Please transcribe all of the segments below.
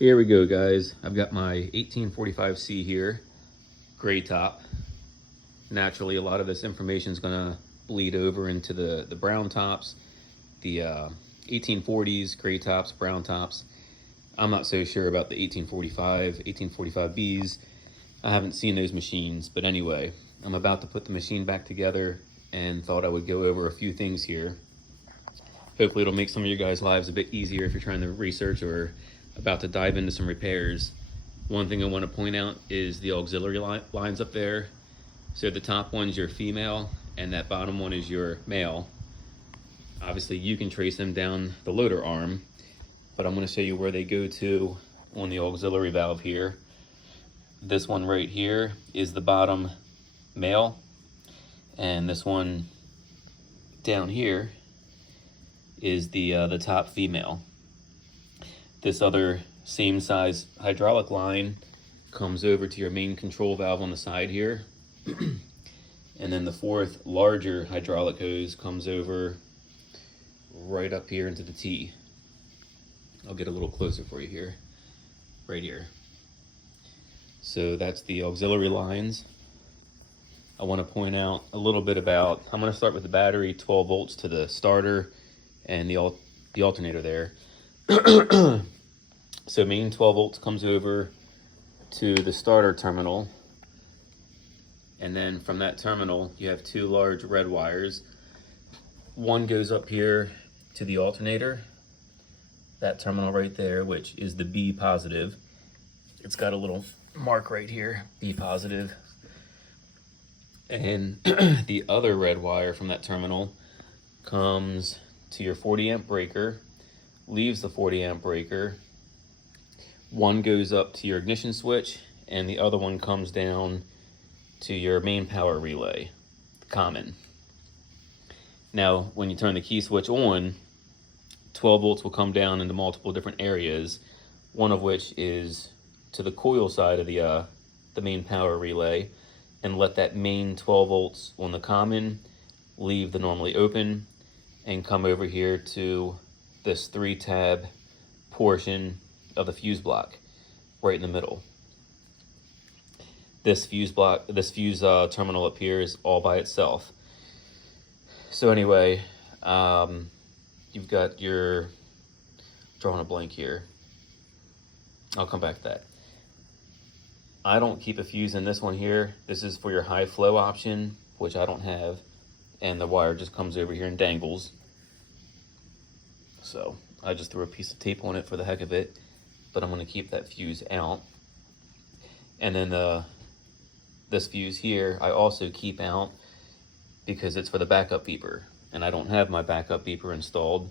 Here we go, guys. I've got my 1845C here, gray top. Naturally, a lot of this information is gonna bleed over into the brown tops, the 1840s, gray tops, brown tops. I'm not so sure about the 1845Bs. I haven't seen those machines, but anyway, I'm about to put the machine back together and thought I would go over a few things here. Hopefully it'll make some of your guys' lives a bit easier if you're trying to research or about to dive into some repairs. One thing I want to point out is the auxiliary lines up there. So the top one's your female and that bottom one is your male. Obviously you can trace them down the loader arm, but I'm going to show you where they go to on the auxiliary valve here. This one right here is the bottom male, and this one down here is the top female. This other same size hydraulic line comes over to your main control valve on the side here. And then the fourth larger hydraulic hose comes over right up here into the T. I'll get a little closer for you here, right here. So that's the auxiliary lines. I want to point out a little bit about, I'm going to start with the battery, 12 volts to the starter and the alternator there. So main 12 volts comes over to the starter terminal, and then from that terminal you have two large red wires. One goes up here to the alternator, that terminal right there, which is the B positive. It's got a little mark right here, B positive. And the other red wire from that terminal comes to your 40 amp breaker, leaves the 40 amp breaker. One goes up to your ignition switch and the other one comes down to your main power relay, common. Now, when you turn the key switch on, 12 volts will come down into multiple different areas, one of which is to the coil side of the main power relay, and let that main 12 volts on the common leave the normally open and come over here to this 3-tab portion of the fuse block right in the middle. This fuse terminal up here is all by itself. So anyway, you've got your, drawing a blank here. I'll come back to that. I don't keep a fuse in this one here. This is for your high flow option, which I don't have. And the wire just comes over here and dangles. So I just threw a piece of tape on it for the heck of it, but I'm gonna keep that fuse out. And then this fuse here, I also keep out because it's for the backup beeper. And I don't have my backup beeper installed,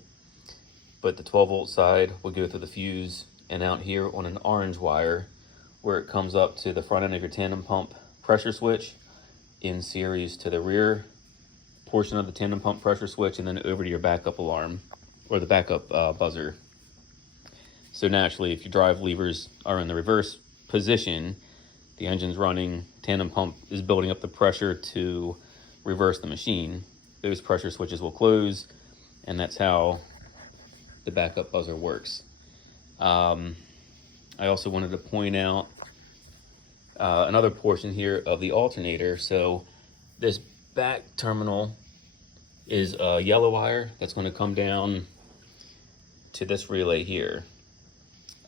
but the 12 volt side will go through the fuse and out here on an orange wire where it comes up to the front end of your tandem pump pressure switch in series to the rear portion of the tandem pump pressure switch and then over to your backup alarm or the backup buzzer. So naturally, if your drive levers are in the reverse position, the engine's running, tandem pump is building up the pressure to reverse the machine. Those pressure switches will close, and that's how the backup buzzer works. I also wanted to point out another portion here of the alternator. So this back terminal is a yellow wire that's going to come down to this relay here,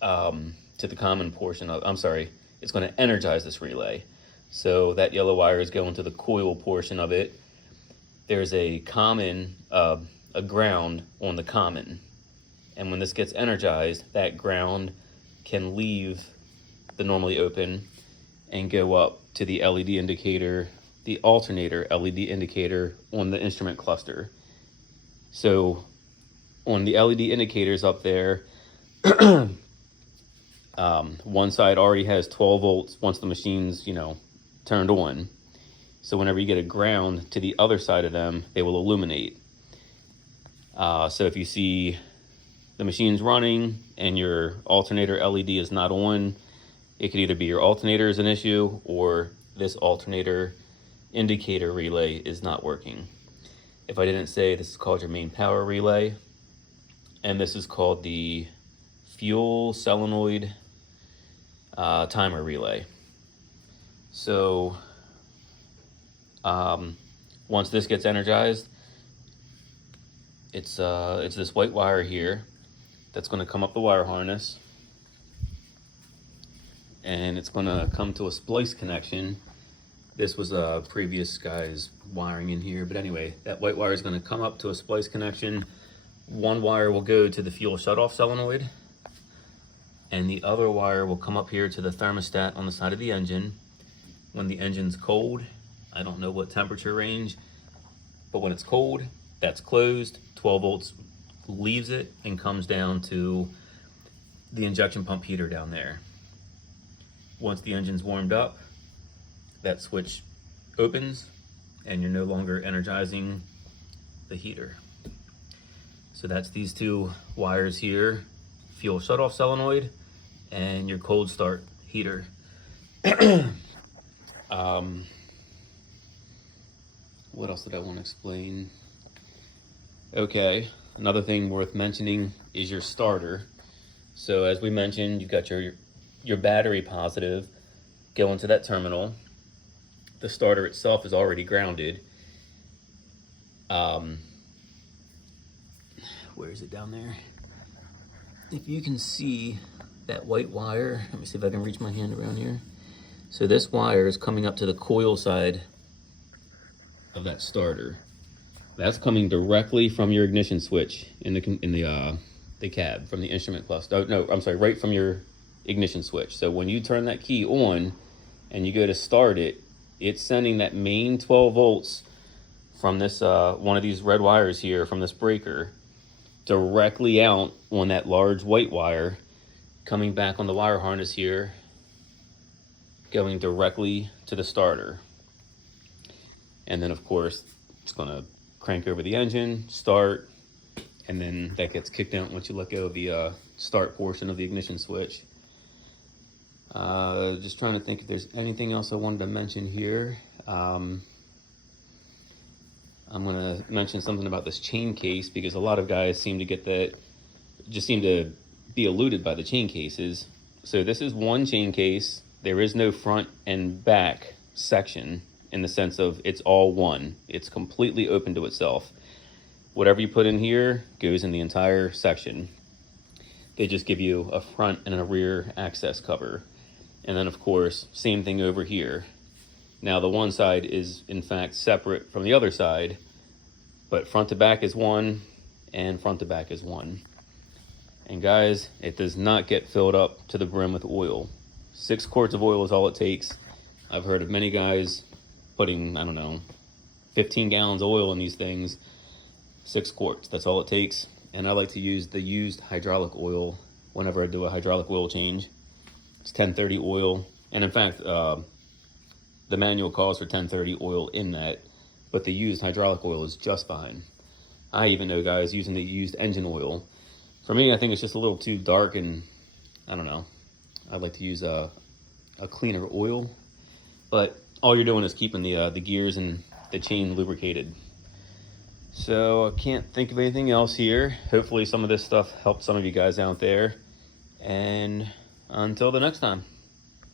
to the common portion of, I'm sorry, it's going to energize this relay. So that yellow wire is going to the coil portion of it. There's a common, a ground on the common. And when this gets energized, that ground can leave the normally open and go up to the LED indicator, the alternator LED indicator on the instrument cluster. So on the LED indicators up there, one side already has 12 volts once the machine's, turned on. So whenever you get a ground to the other side of them, they will illuminate. So if you see the machine's running and your alternator LED is not on, it could either be your alternator is an issue or this alternator indicator relay is not working. If I didn't say, this is called your main power relay, and this is called the fuel solenoid timer relay. So once this gets energized, it's this white wire here that's going to come up the wire harness, and it's going to come to a splice connection. This was a previous guy's wiring in here, but anyway, that white wire is going to come up to a splice connection. One wire will go to the fuel shutoff solenoid, and the other wire will come up here to the thermostat on the side of the engine. When the engine's cold, I don't know what temperature range, but when it's cold, that's closed. 12 volts leaves it and comes down to the injection pump heater down there. Once the engine's warmed up, that switch opens and you're no longer energizing the heater. So that's these two wires here, fuel shutoff solenoid and your cold start heater. What else did I want to explain? Okay, another thing worth mentioning is your starter. So as we mentioned, you've got your battery positive going to that terminal. The starter itself is already grounded. Where is it down there? If you can see that white wire, let me see if I can reach my hand around here. So this wire is coming up to the coil side of that starter. That's coming directly from your ignition switch in the cab, from the instrument cluster. Oh, no, I'm sorry, right from your ignition switch. So when you turn that key on and you go to start it, it's sending that main 12 volts from this one of these red wires here from this breaker directly out on that large white wire, coming back on the wire harness here, going directly to the starter. And then of course it's going to crank over the engine, start, and then that gets kicked out once you let go of the start portion of the ignition switch. Just trying to think if there's anything else I wanted to mention here. I'm going to mention something about this chain case, because a lot of guys seem to get that, just seem to be eluded by the chain cases. So this is one chain case. There is no front and back section in the sense of it's all one. It's completely open to itself. Whatever you put in here goes in the entire section. They just give you a front and a rear access cover. And then of course, same thing over here. Now the one side is in fact separate from the other side, but front to back is one and front to back is one. And guys, it does not get filled up to the brim with oil. 6 quarts of oil is all it takes. I've heard of many guys putting, I don't know, 15 gallons of oil in these things. 6 quarts, that's all it takes. And I like to use the used hydraulic oil whenever I do a hydraulic oil change. It's 1030 oil. And in fact, the manual calls for 1030 oil in that, but the used hydraulic oil is just fine. I even know guys using the used engine oil. For me, I think it's just a little too dark, and I don't know. I'd like to use a cleaner oil, but all you're doing is keeping the gears and the chain lubricated. So I can't think of anything else here. Hopefully some of this stuff helped some of you guys out there, and until the next time.